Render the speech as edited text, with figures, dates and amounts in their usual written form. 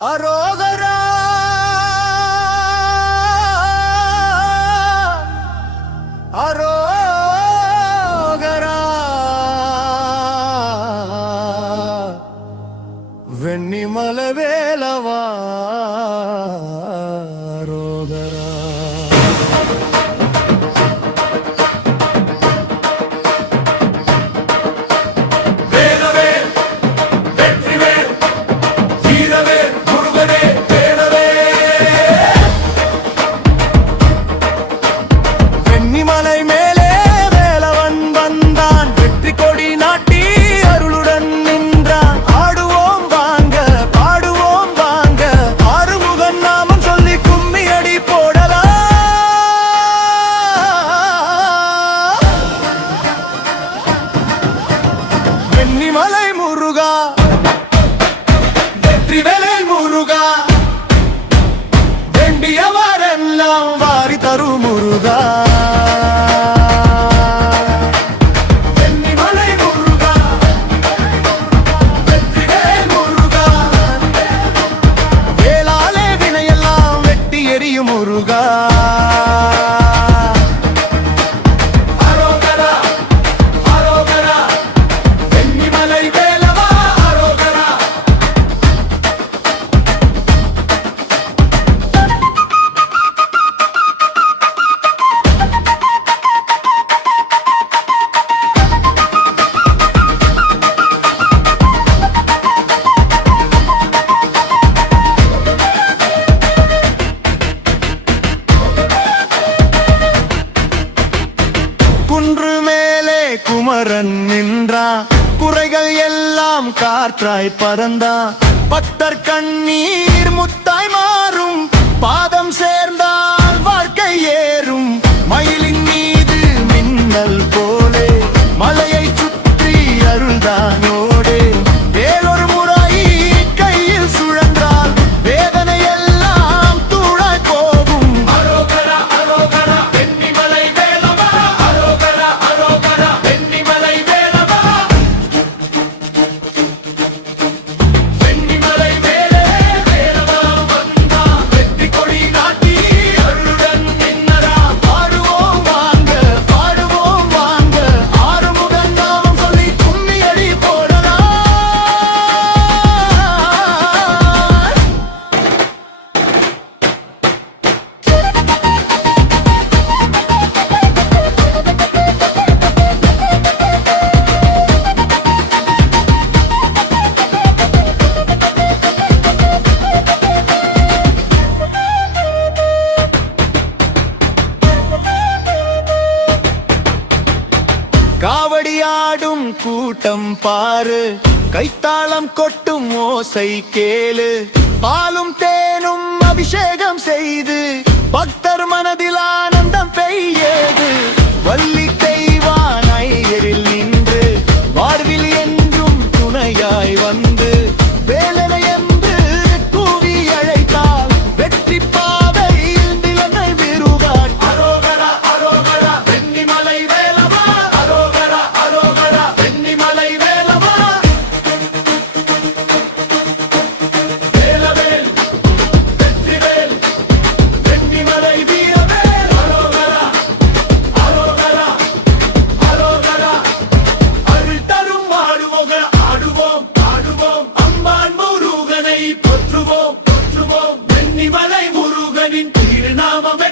அரோகரா அரோகரா வெண்ணிமல வேலவா அரோகரா வெண்ணிமலை முருகா வெற்றிவேல் முருகா வேண்டியவரெல்லாம் வாரி தரும் முருகா வெண்ணிமலை முருகா வெற்றிவேல் முருகா வேளாலே வினையெல்லாம் வெட்டி எரியும் முருகா குன்று மேலே குமரன் நின்றான் குறைகள் எல்லாம் காற்றாய் பறந்தான் பக்தர் கண்ணீர் முத்தாய் மாறும் பாதம் சேர்ந்தால் வாழ்க்கை ஏறும் மயிலின் மீது மின்னல் போலே மலையை சுற்றி அருள்தானோடே வேறொரு முறை கையில் சுழன்றால் வேதனை எல்லாம் தூளாய் போகும் அரோகரா அரோகரா வெண்ணிமலை வேலவா அரோகரா அரோகரா வெண்ணிமலை வேலவா வெண்ணிமலை வேலே வேலவா வந்தா வெற்றி கொடி நாட்டி அருளுடன் நின்னரா பாடுவோம் வாங்க ஆறுமுகன் நாமம் சொல்லி கும்மி அடி போடலாம் காவடியாடும் கூட்டம் பாரு கைத்தாளம் கொட்டும் ஓசை கேளு பாலும் தேனும் அபிஷேகம் செய்து பக்தர் மனதில் ஆனந்தம் பெய்யது வள்ளி தெய்வான் ஐயரில் நின்று வாழ்வில் என்றும் துணையாய் வந்து வேலனை என்று கூவி அழைத்தால் வெற்றி பாதையில் நிலனை விருகான் அரோகரா அரோகரா வெண்ணிமலை வேலவா அரோகரா அரோகரா வெண்ணிமலை வேலவா வேலவேல் வெற்றிவேல் வெண்ணிமலை வீரவேல் அரோகரா அரோகரா அரோகரா அருள் தரும் ஆடுவோம் அம்மான் முருகனை போற்றுவோம் வெண்ணிமலை முருகனின் திருநாமமே